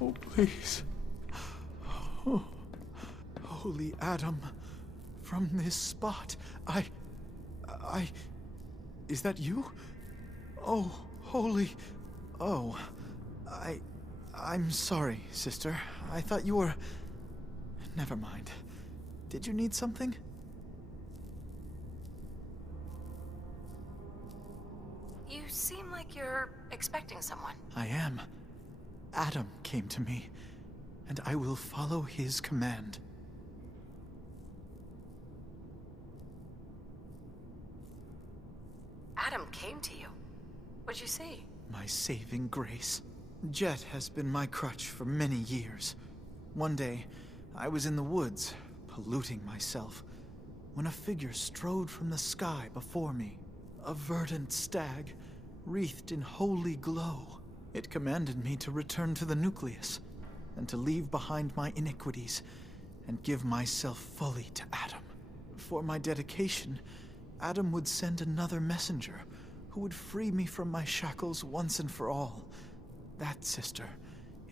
Oh, please. Oh, holy Adam, from this spot, Is that you? Oh, holy... Oh, I'm sorry, sister. I thought you were... Never mind. Did you need something? You seem like you're expecting someone. I am. Adam came to me, and I will follow his command. Adam came to you. What'd you see? My saving grace. Jet has been my crutch for many years. One day, I was in the woods, polluting myself, when a figure strode from the sky before me. A verdant stag, wreathed in holy glow. It commanded me to return to the nucleus, and to leave behind my iniquities, and give myself fully to Adam. For my dedication, Adam would send another messenger, who would free me from my shackles once and for all. That, sister,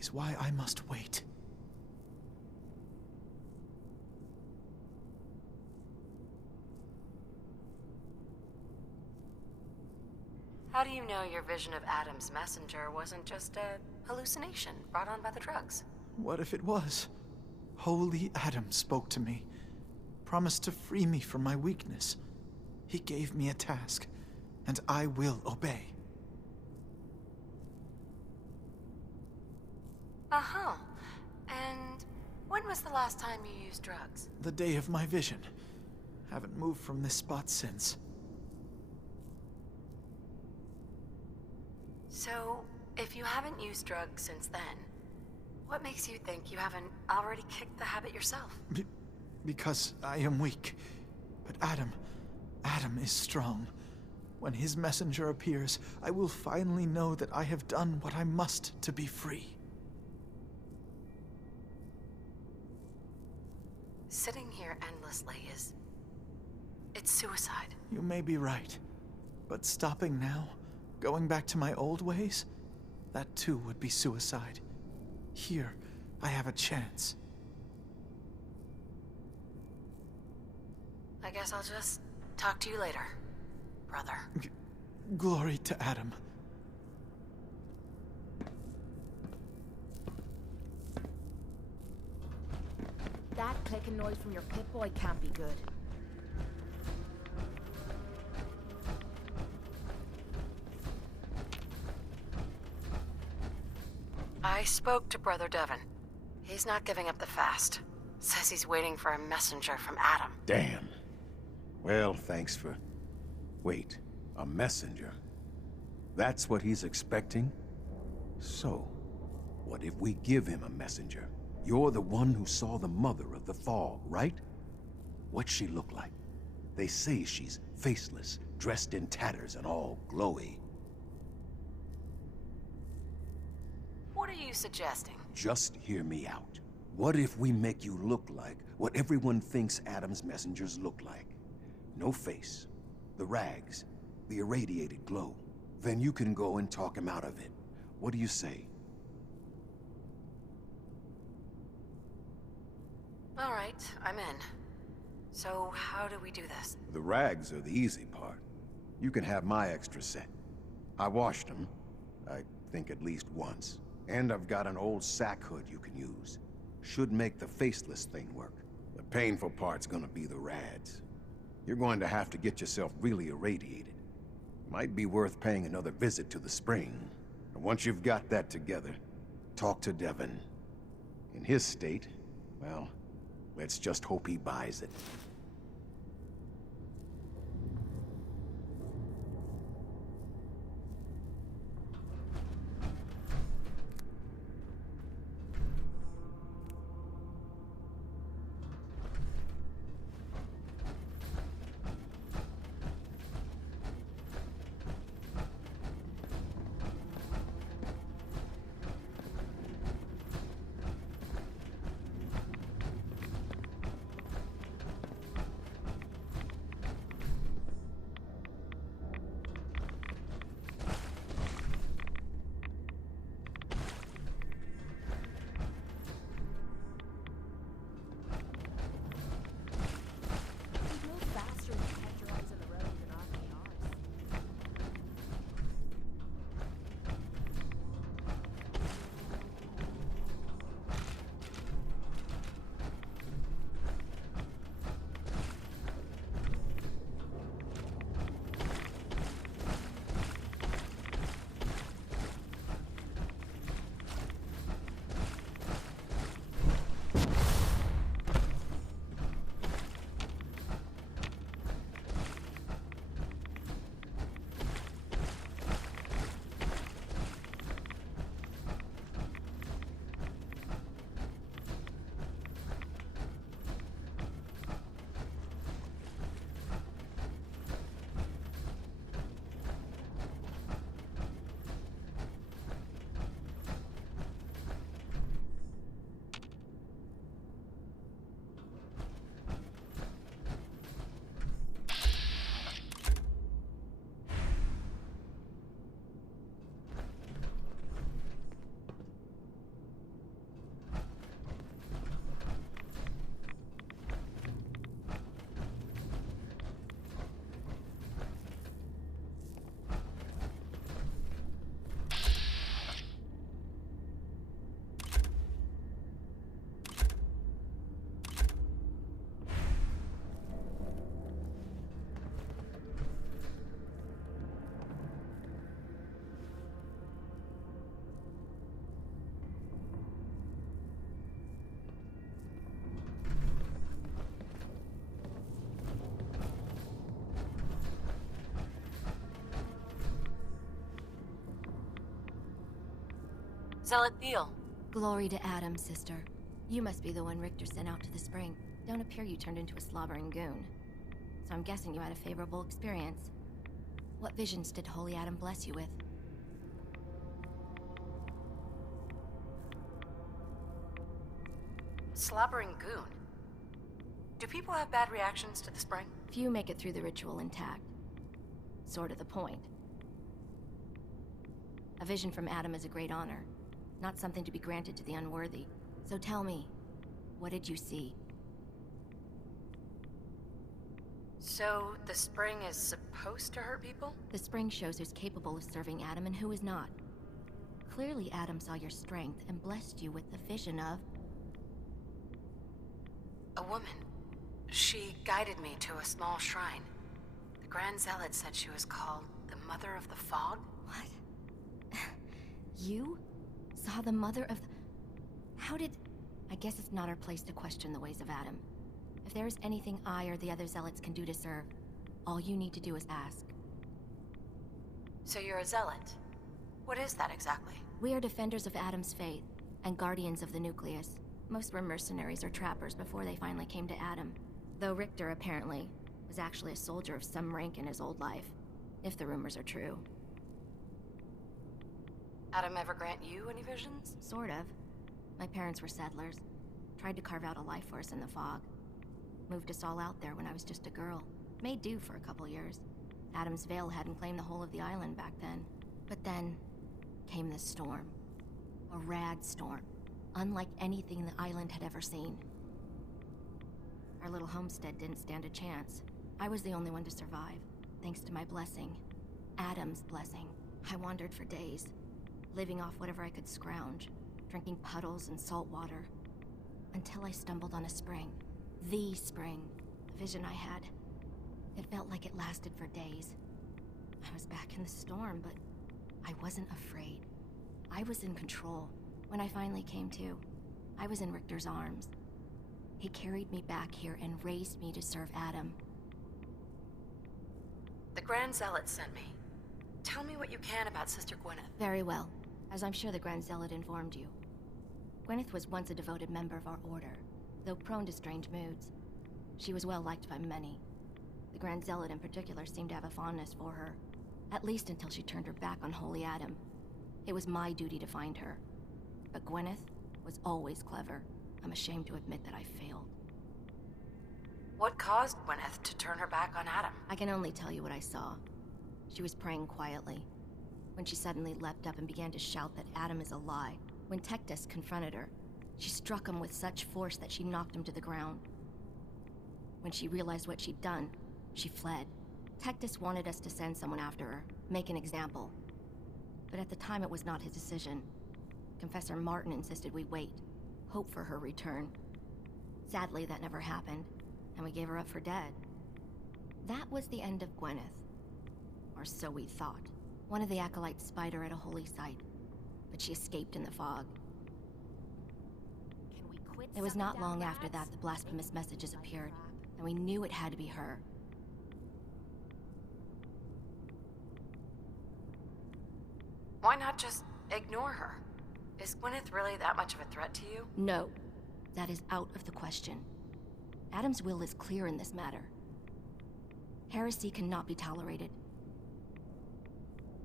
is why I must wait. How do you know your vision of Adam's messenger wasn't just a hallucination brought on by the drugs? What if it was? Holy Adam spoke to me, promised to free me from my weakness. He gave me a task, and I will obey. Uh-huh. And when was the last time you used drugs? The day of my vision. Haven't moved from this spot since. So, if you haven't used drugs since then, what makes you think you haven't already kicked the habit yourself? Because I am weak. But Adam is strong. When his messenger appears, I will finally know that I have done what I must to be free. Sitting here endlessly it's suicide. You may be right. But stopping now, going back to my old ways, that too would be suicide. Here, I have a chance. I guess I'll just talk to you later, brother. Glory to Adam. That clicking noise from your Pip-Boy can't be good. I spoke to Brother Devon. He's not giving up the fast. Says he's waiting for a messenger from Adam. Damn. Well, thanks for... Wait, a messenger? That's what he's expecting? So, what if we give him a messenger? You're the one who saw the mother of the fall, right? What's she look like? They say she's faceless, dressed in tatters and all glowy. What are you suggesting? Just hear me out. What if we make you look like what everyone thinks Adam's messengers look like? No face, the rags, the irradiated glow. Then you can go and talk him out of it. What do you say? All right, I'm in. So how do we do this? The rags are the easy part. You can have my extra set. I washed them, I think at least once. And I've got an old sack hood you can use. Should make the faceless thing work. The painful part's gonna be the rads. You're going to have to get yourself really irradiated. Might be worth paying another visit to the spring. And once you've got that together, talk to Devon. In his state, well, let's just hope he buys it. Zealot Thiel. Glory to Adam, sister. You must be the one Richter sent out to the spring. Don't appear you turned into a slobbering goon. So I'm guessing you had a favorable experience. What visions did Holy Adam bless you with? Slobbering goon. Do people have bad reactions to the spring? Few make it through the ritual intact. Sort of the point. A vision from Adam is a great honor, not something to be granted to the unworthy. So tell me, what did you see? So, the spring is supposed to hurt people? The spring shows who's capable of serving Adam and who is not. Clearly Adam saw your strength and blessed you with the vision of... A woman. She guided me to a small shrine. The Grand Zealot said she was called the Mother of the Fog. What? You saw the mother of the... How did... I guess it's not our place to question the ways of Adam. If there is anything I or the other Zealots can do to serve, all you need to do is ask. So you're a Zealot? What is that exactly? We are defenders of Adam's faith, and guardians of the nucleus. Most were mercenaries or trappers before they finally came to Adam. Though Richter, apparently, was actually a soldier of some rank in his old life. If the rumors are true. Adam ever grant you any visions? Sort of. My parents were settlers. Tried to carve out a life for us in the fog. Moved us all out there when I was just a girl. Made do for a couple years. Adam's Veil hadn't claimed the whole of the island back then. But then came this storm. A rad storm. Unlike anything the island had ever seen. Our little homestead didn't stand a chance. I was the only one to survive, thanks to my blessing. Adam's blessing. I wandered for days, living off whatever I could scrounge, drinking puddles and salt water, until I stumbled on a spring. The spring. A vision I had. It felt like it lasted for days. I was back in the storm, but I wasn't afraid. I was in control. When I finally came to, I was in Richter's arms. He carried me back here and raised me to serve Adam. The Grand Zealot sent me. Tell me what you can about Sister Gwyneth. Very well, as I'm sure the Grand Zealot informed you. Gwyneth was once a devoted member of our order, though prone to strange moods. She was well liked by many. The Grand Zealot in particular seemed to have a fondness for her, at least until she turned her back on Holy Adam. It was my duty to find her. But Gwyneth was always clever. I'm ashamed to admit that I failed. What caused Gwyneth to turn her back on Adam? I can only tell you what I saw. She was praying quietly, when she suddenly leapt up and began to shout that Adam is a lie. When Tectus confronted her, she struck him with such force that she knocked him to the ground. When she realized what she'd done, she fled. Tectus wanted us to send someone after her, make an example. But at the time it was not his decision. Confessor Martin insisted we wait, hope for her return. Sadly, that never happened, and we gave her up for dead. That was the end of Gwyneth. Or so we thought. One of the acolytes spied her at a holy site, but she escaped in the fog. Can we quit It was not sucking long down after that rats? the blasphemous messages appeared, and we knew it had to be her. Why not just ignore her? Is Gwyneth really that much of a threat to you? No, that is out of the question. Adam's will is clear in this matter. Heresy cannot be tolerated.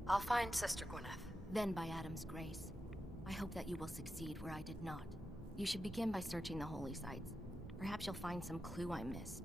I'll find Sister Gwyneth. Then by Adam's grace, I hope that you will succeed where I did not. You should begin by searching the holy sites. Perhaps you'll find some clue I missed.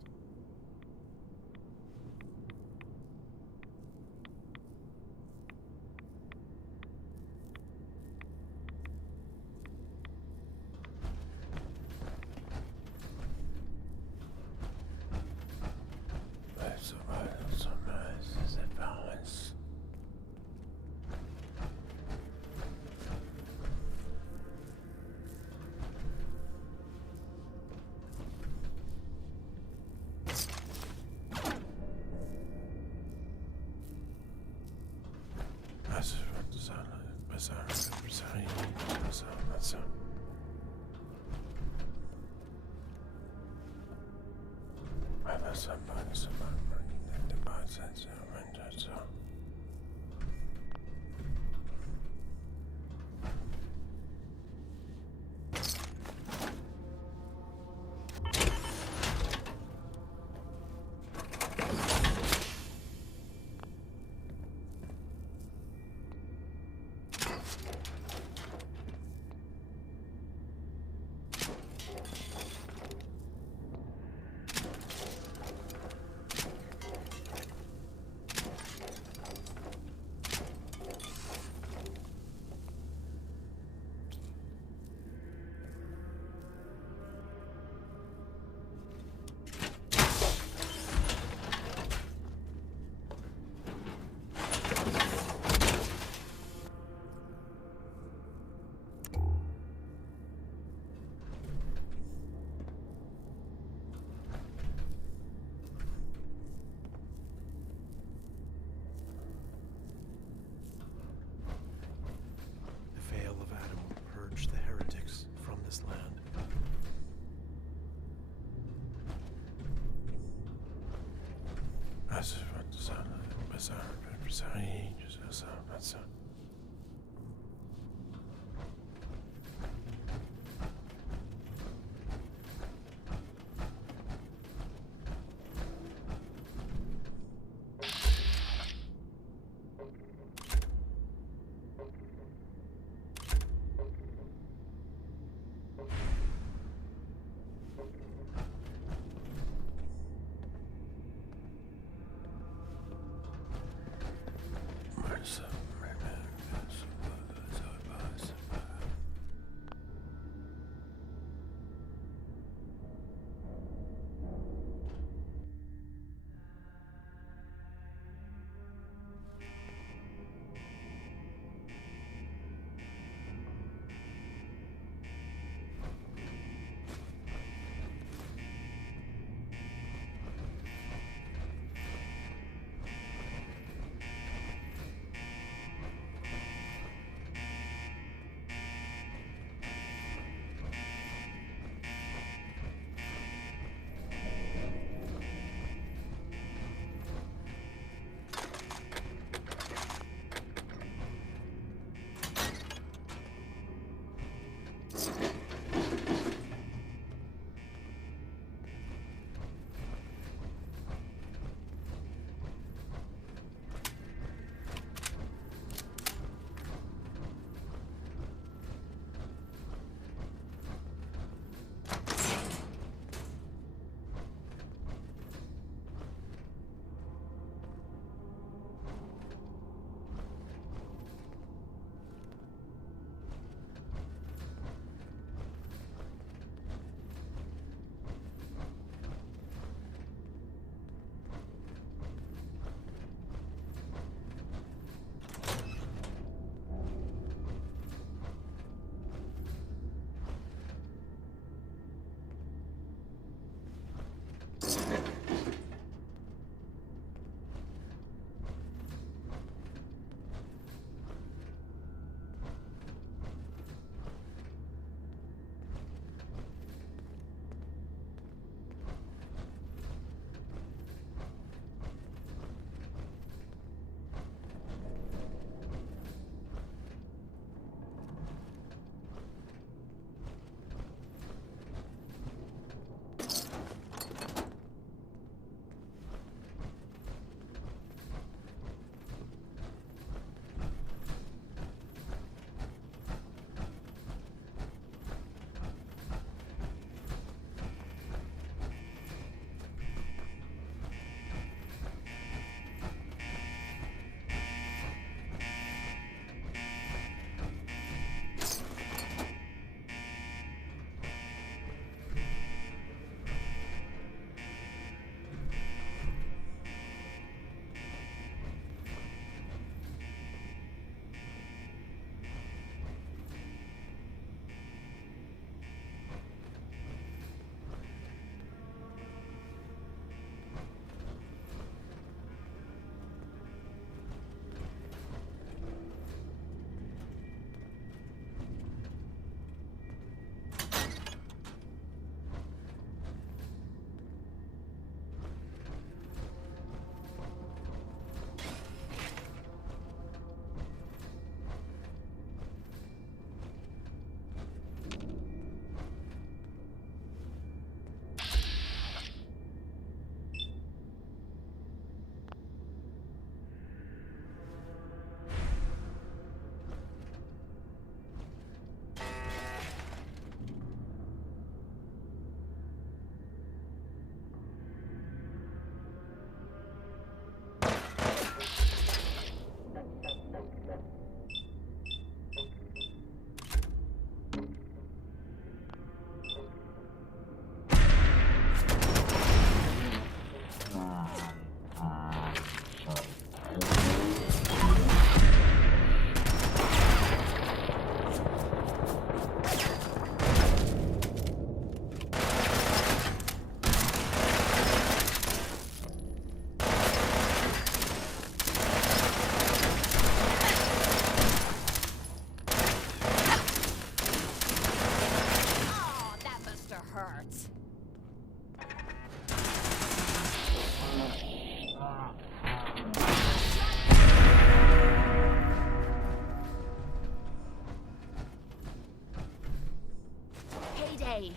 way.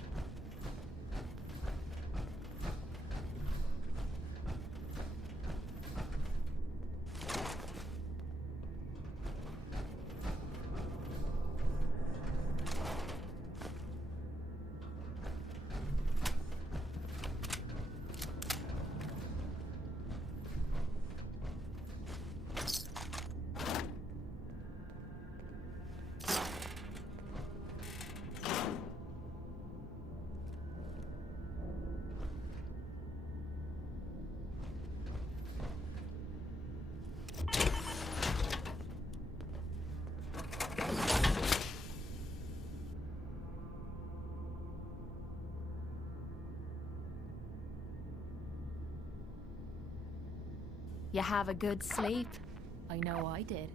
You have a good sleep? I know I did.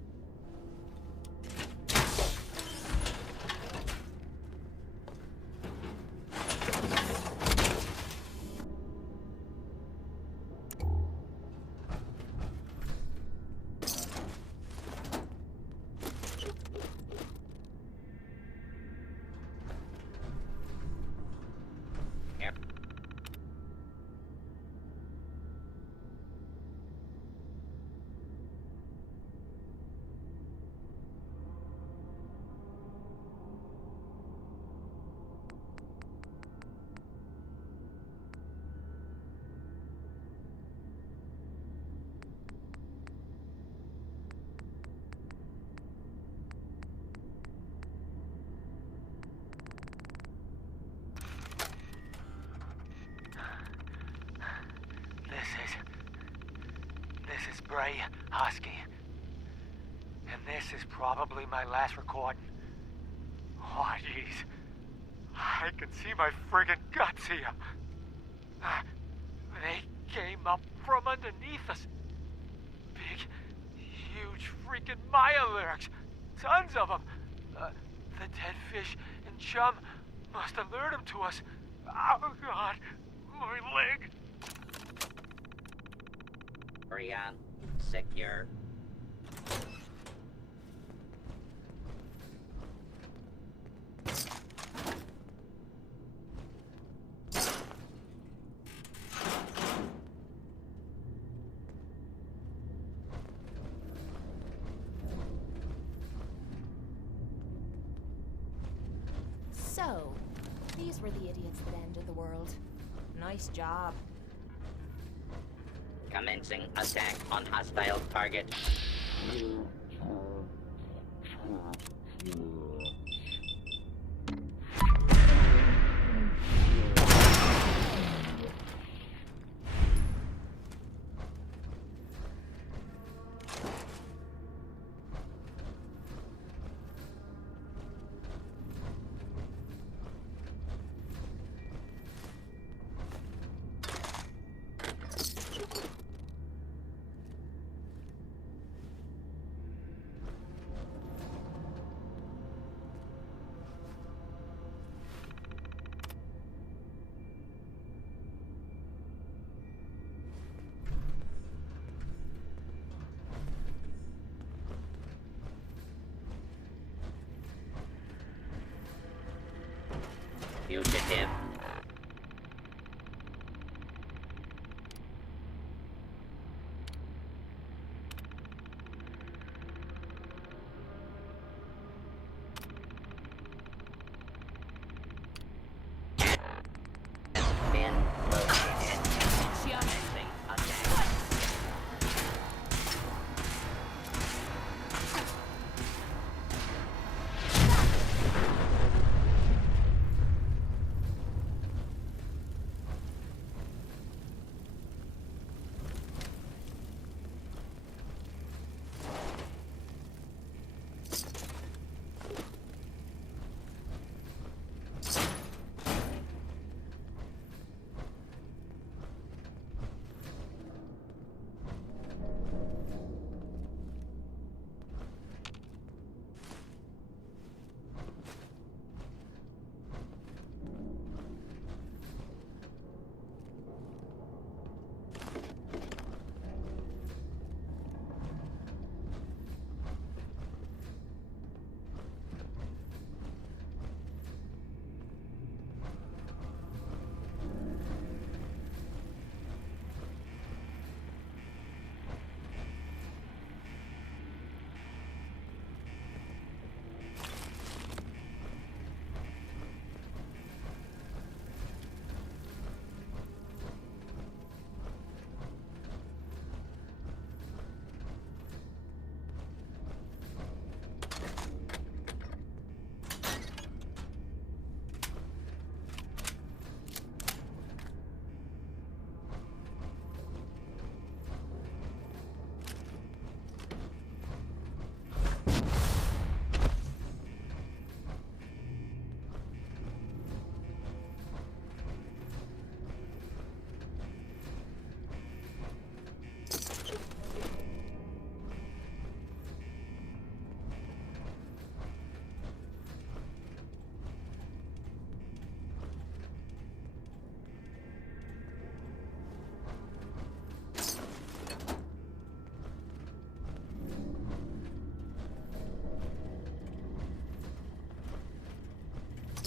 This is Bray Husky. And this is probably my last recording. Oh, jeez. I can see my friggin' guts here. They came up from underneath us. Big, huge freaking Mirelurks. Tons of them. The dead fish and chum must have lured them to us. Oh, God. My leg. Area secure. So, these were the idiots that ended the world. Nice job. Commencing attack on hostile target. Fugitive. Been located. Commencing attack.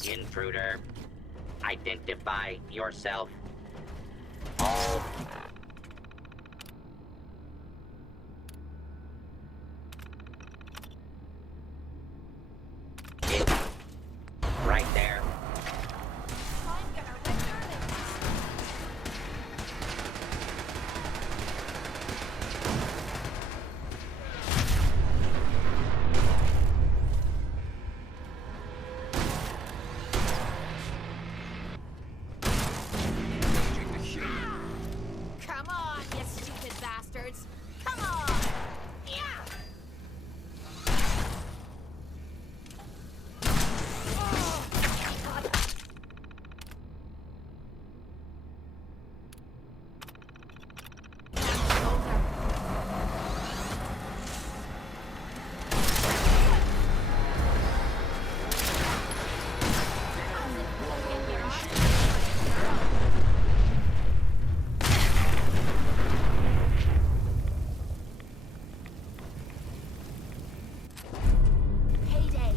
Intruder, identify yourself. All. Right there. Come on, you stupid bastards! Come on! Yeah! Payday!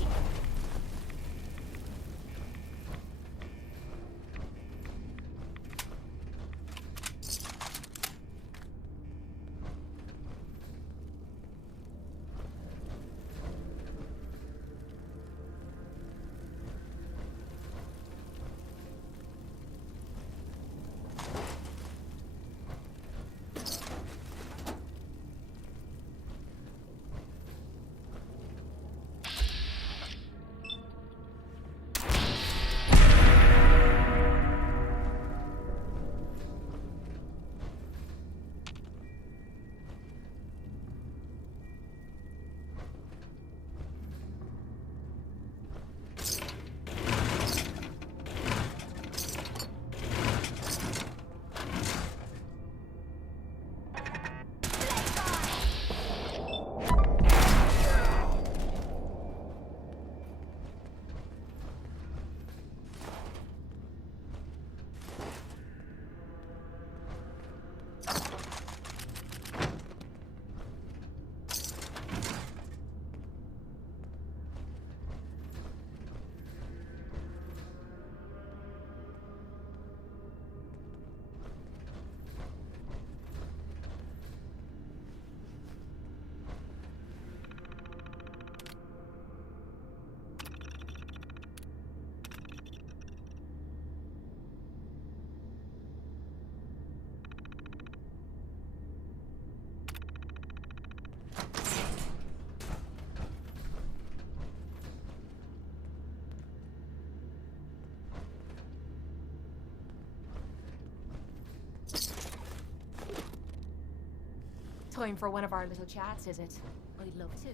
Time for one of our little chats, is it? I'd love to.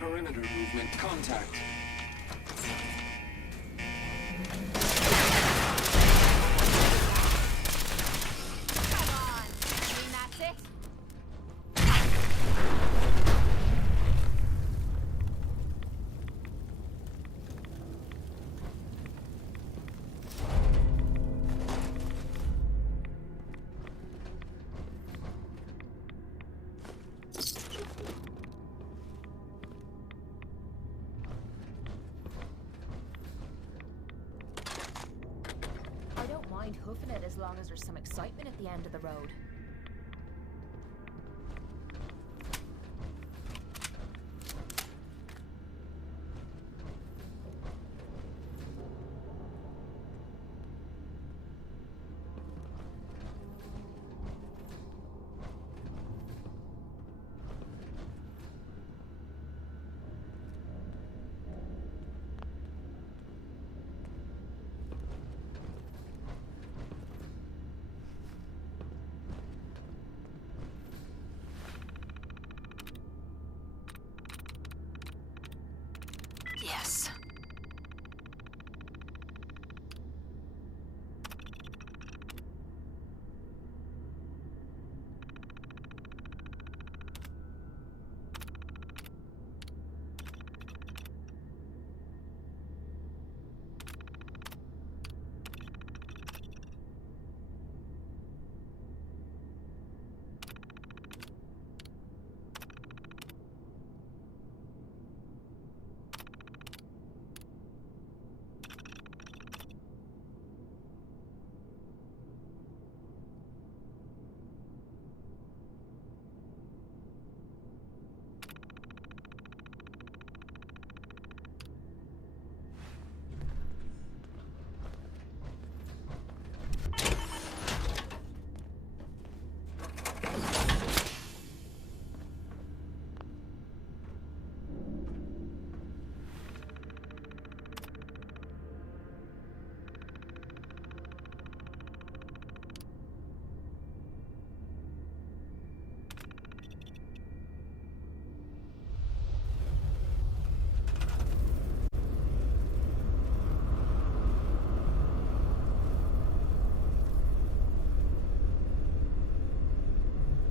Perimeter movement contact. Come on! I mean, that's it? I don't mind hoofing it as long as there's some excitement at the end of the road. Yes.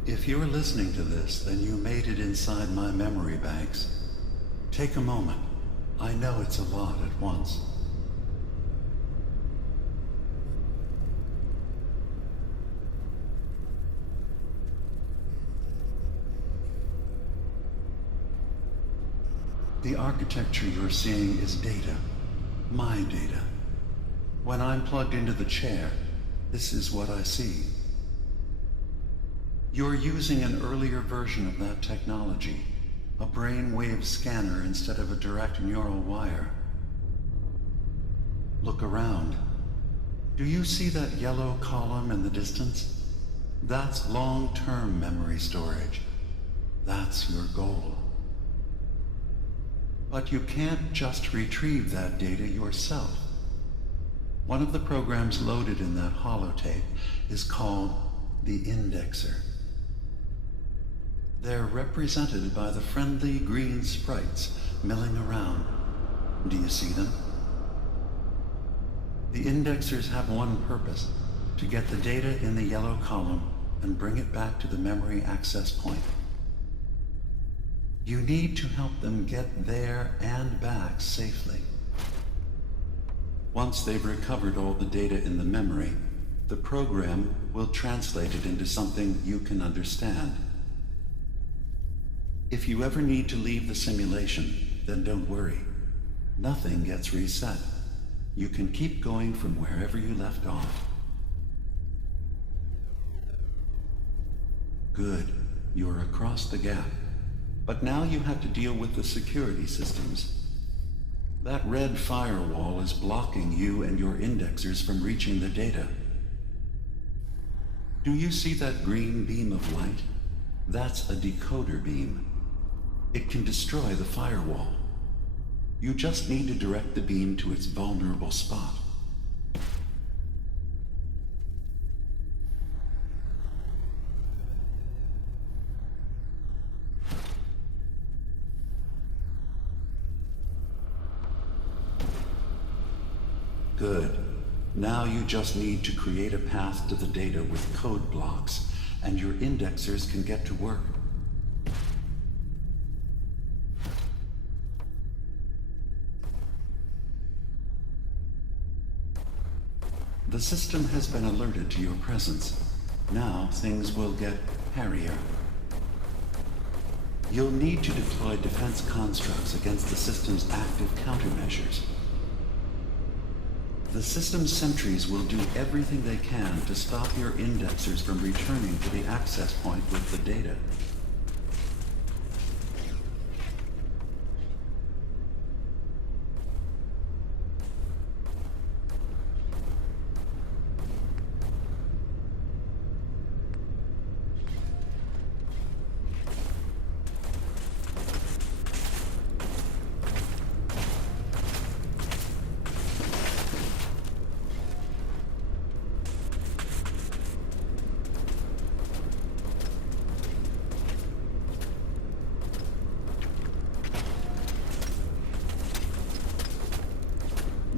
If you're listening to this, then you made it inside my memory banks. Take a moment. I know it's a lot at once. The architecture you're seeing is data. My data. When I'm plugged into the chair, this is what I see. You're using an earlier version of that technology, a brainwave scanner instead of a direct neural wire. Look around. Do you see that yellow column in the distance? That's long-term memory storage. That's your goal. But you can't just retrieve that data yourself. One of the programs loaded in that holotape is called the Indexer. They're represented by the friendly green sprites milling around. Do you see them? The indexers have one purpose: to get the data in the yellow column and bring it back to the memory access point. You need to help them get there and back safely. Once they've recovered all the data in the memory, the program will translate it into something you can understand. If you ever need to leave the simulation, then don't worry. Nothing gets reset. You can keep going from wherever you left off. Good. You're across the gap. But now you have to deal with the security systems. That red firewall is blocking you and your indexers from reaching the data. Do you see that green beam of light? That's a decoder beam. It can destroy the firewall. You just need to direct the beam to its vulnerable spot. Good. Now you just need to create a path to the data with code blocks, and your indexers can get to work. The system has been alerted to your presence. Now things will get hairier. You'll need to deploy defense constructs against the system's active countermeasures. The system's sentries will do everything they can to stop your indexers from returning to the access point with the data.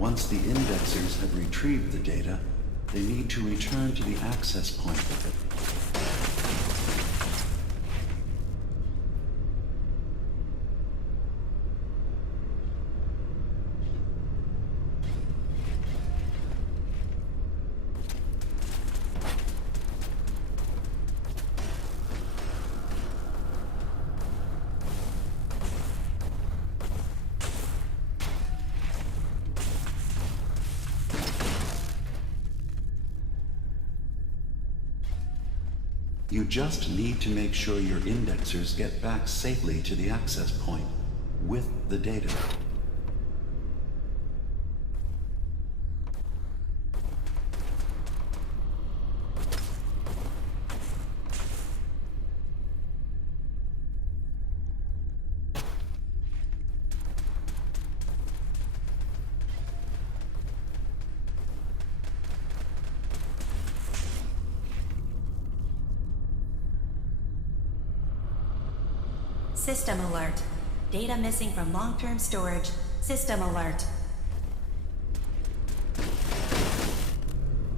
Once the indexers have retrieved the data, they need to return to the access point with it. You just need to make sure your indexers get back safely to the access point with the data. System alert. Data missing from long-term storage. System alert.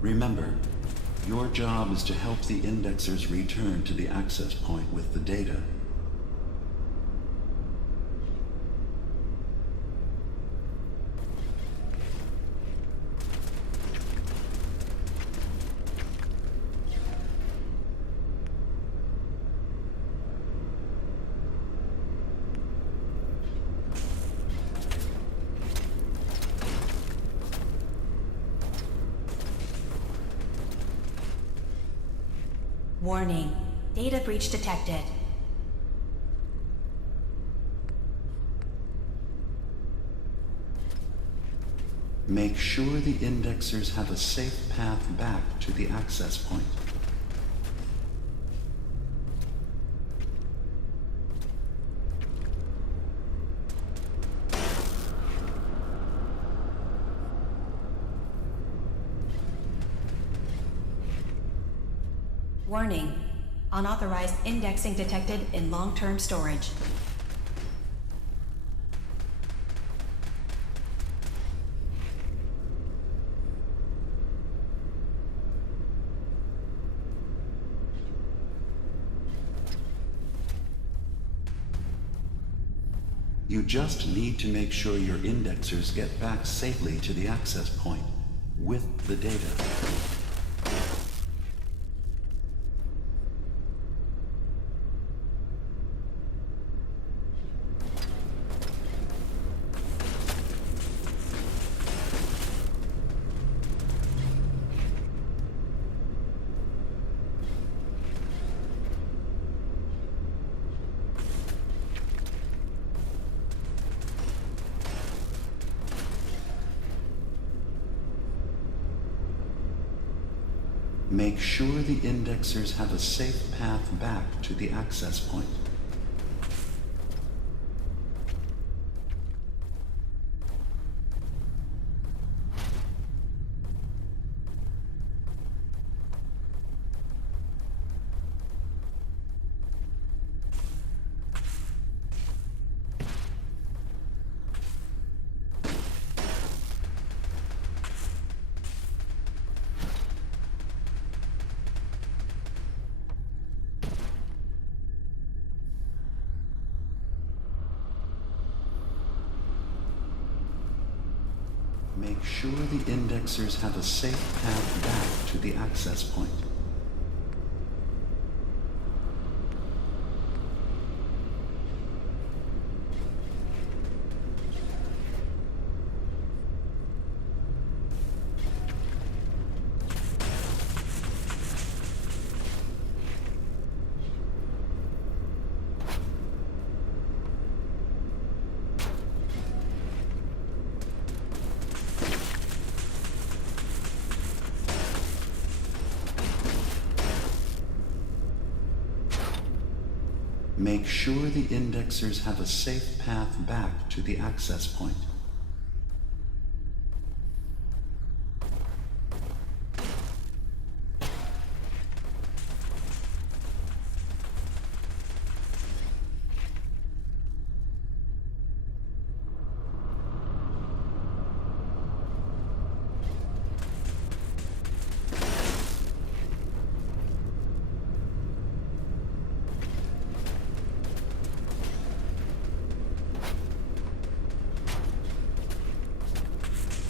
Remember, your job is to help the indexers return to the access point with the data. Warning. Data breach detected. Make sure the indexers have a safe path back to the access point. Warning. Unauthorized indexing detected in long-term storage. You just need to make sure your indexers get back safely to the access point with the data. Make sure the indexers have a safe path back to the access point. Make sure the indexers have a safe path back to the access point. Make sure the indexers have a safe path back to the access point.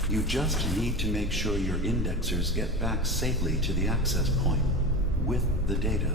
You just need to make sure your indexers get back safely to the access point with the data.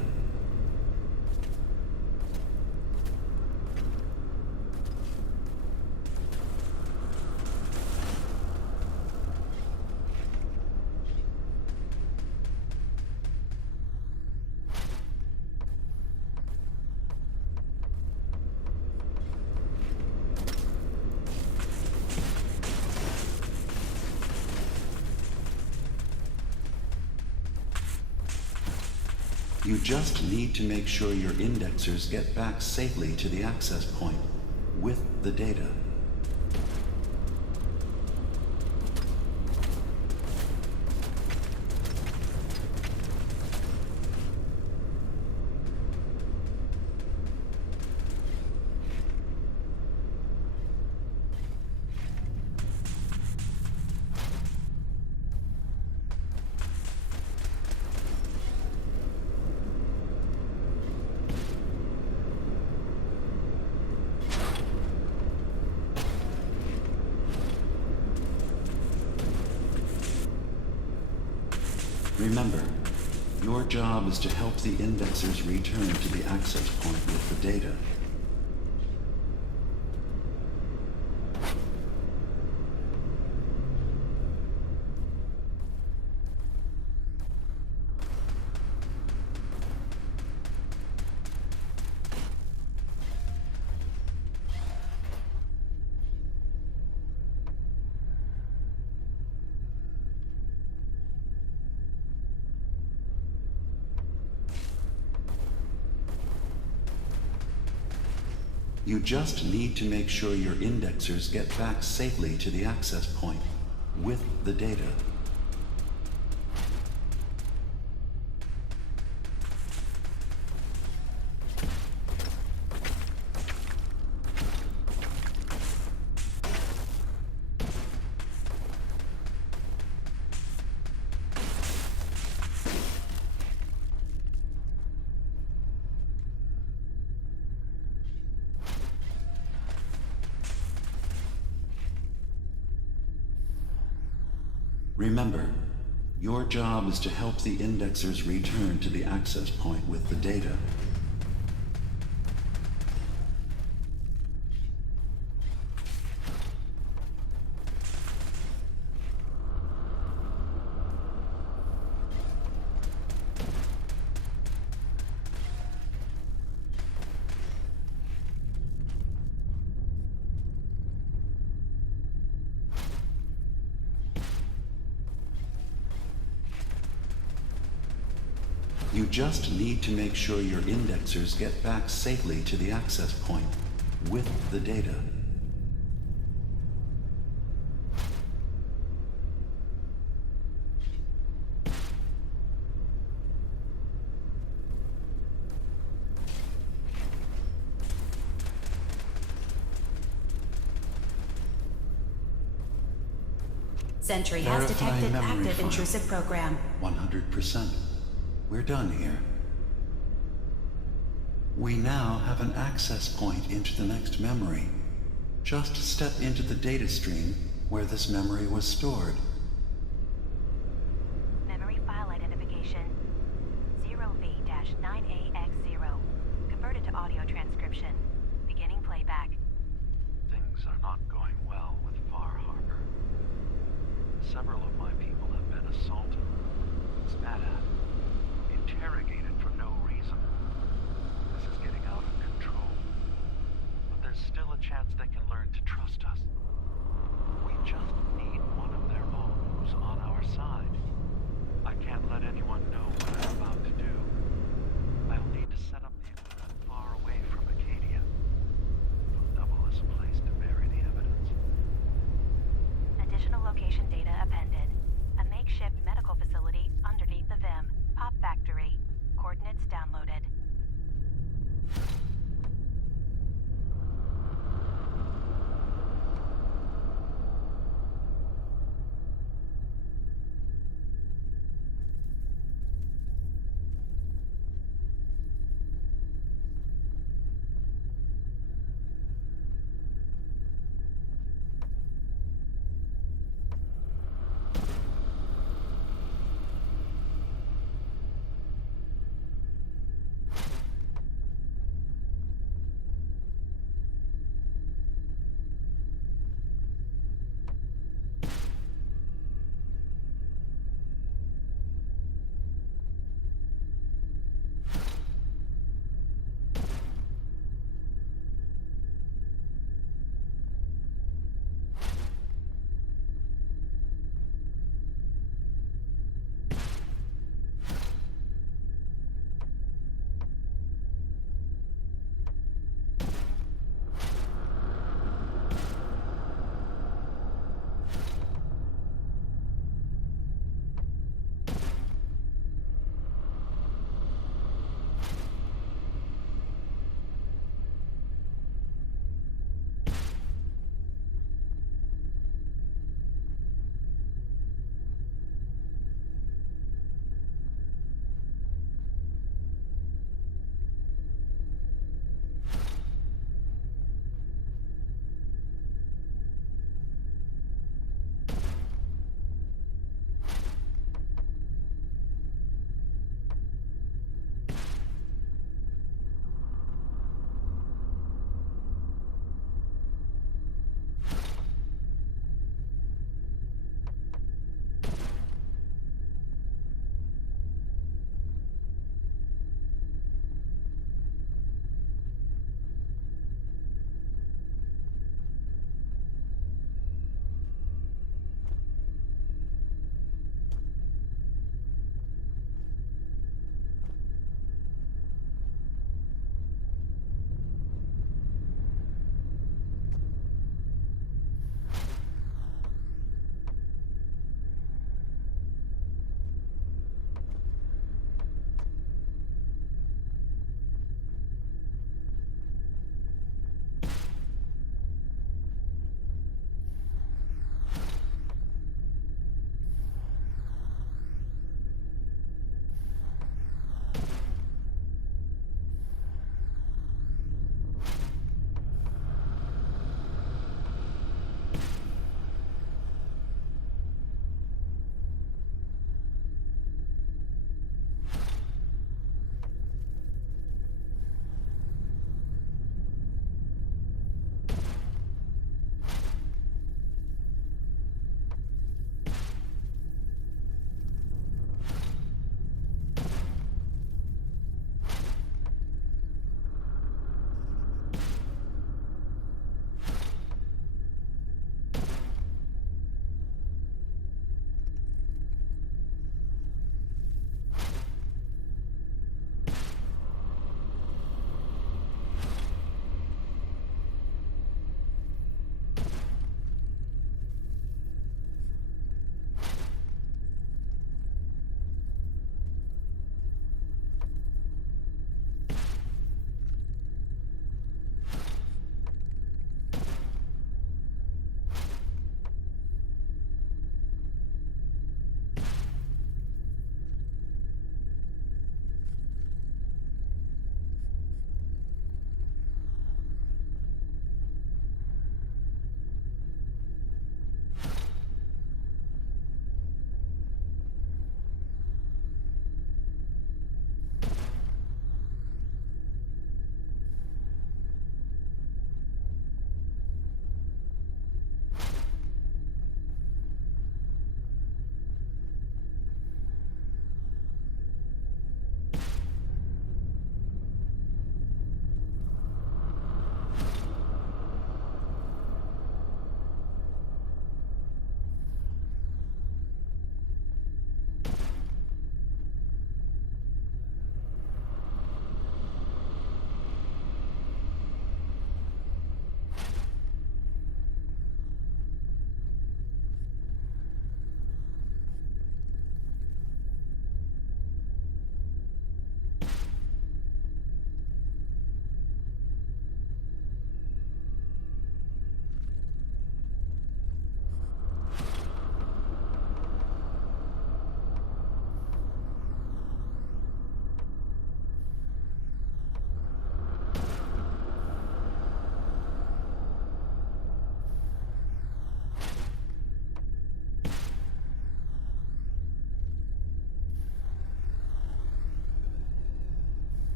You just need to make sure your indexers get back safely to the access point with the data. Remember, your job is to help the indexers return to the access point with the data. You just need to make sure your indexers get back safely to the access point with the data. Remember, your job is to help the indexers return to the access point with the data. You just need to make sure your indexers get back safely to the access point with the data. Sentry has detected active intrusive program. 100%. We're done here. We now have an access point into the next memory. Just step into the data stream where this memory was stored. Memory file identification 0V-9AX0. Converted to audio transcription. Beginning playback. Things are not going well with Far Harbor. Several of my people have been assaulted, spat at, interrogated for no reason. This is getting out of control. But there's still a chance they can learn to trust us. We just need one of their own who's on our side. I can't let anyone know what I'm about to do. I'll need to set up the equipment far away from Acadia. It'll double as a place to bury the evidence. Additional location data appended. A makeshift medical facility underneath the VIM. Pop Factory. Coordinates downloaded.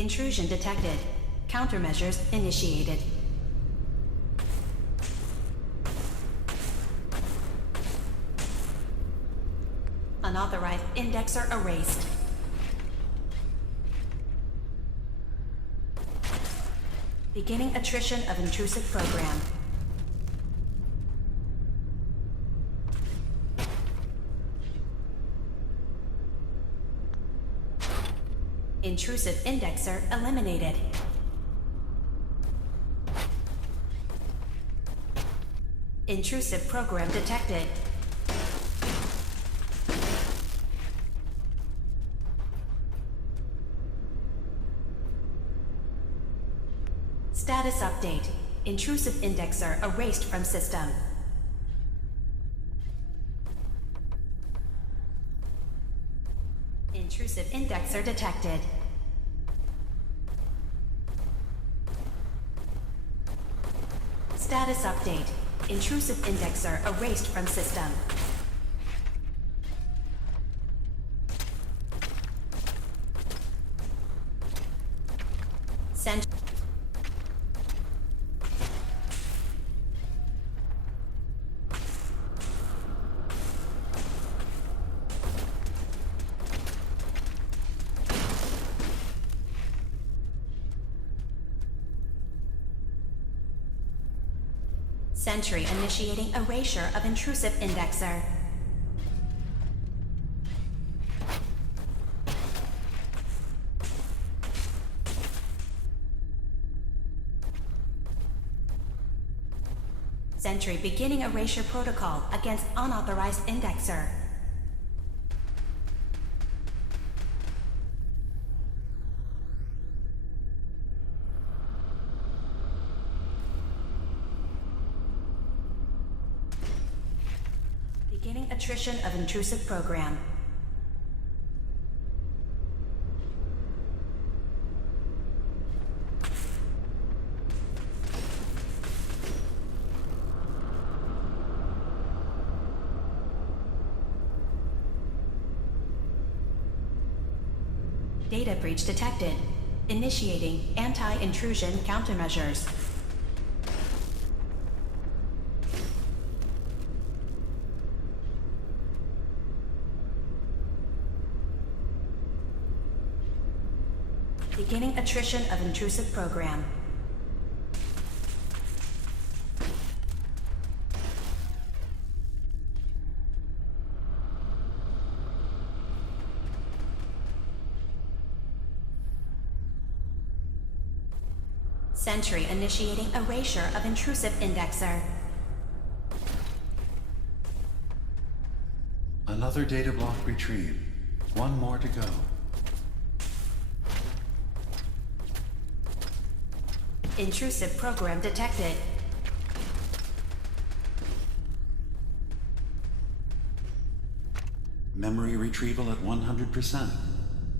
Intrusion detected. Countermeasures initiated. Unauthorized indexer erased. Beginning attrition of intrusive program. Intrusive indexer eliminated. Intrusive program detected. Status update. Intrusive indexer erased from system. Intrusive indexer detected. Status update. Intrusive indexer erased from system. Sent. Sentry initiating erasure of intrusive indexer. Sentry beginning erasure protocol against unauthorized indexer. Beginning attrition of intrusive program. Data breach detected. Initiating anti-intrusion countermeasures. Beginning attrition of intrusive program. Sentry initiating erasure of intrusive indexer. Another data block retrieved. One more to go. Intrusive program detected. Memory retrieval at 100%.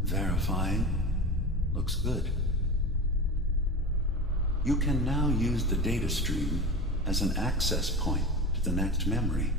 Verifying. Looks good. You can now use the data stream as an access point to the next memory.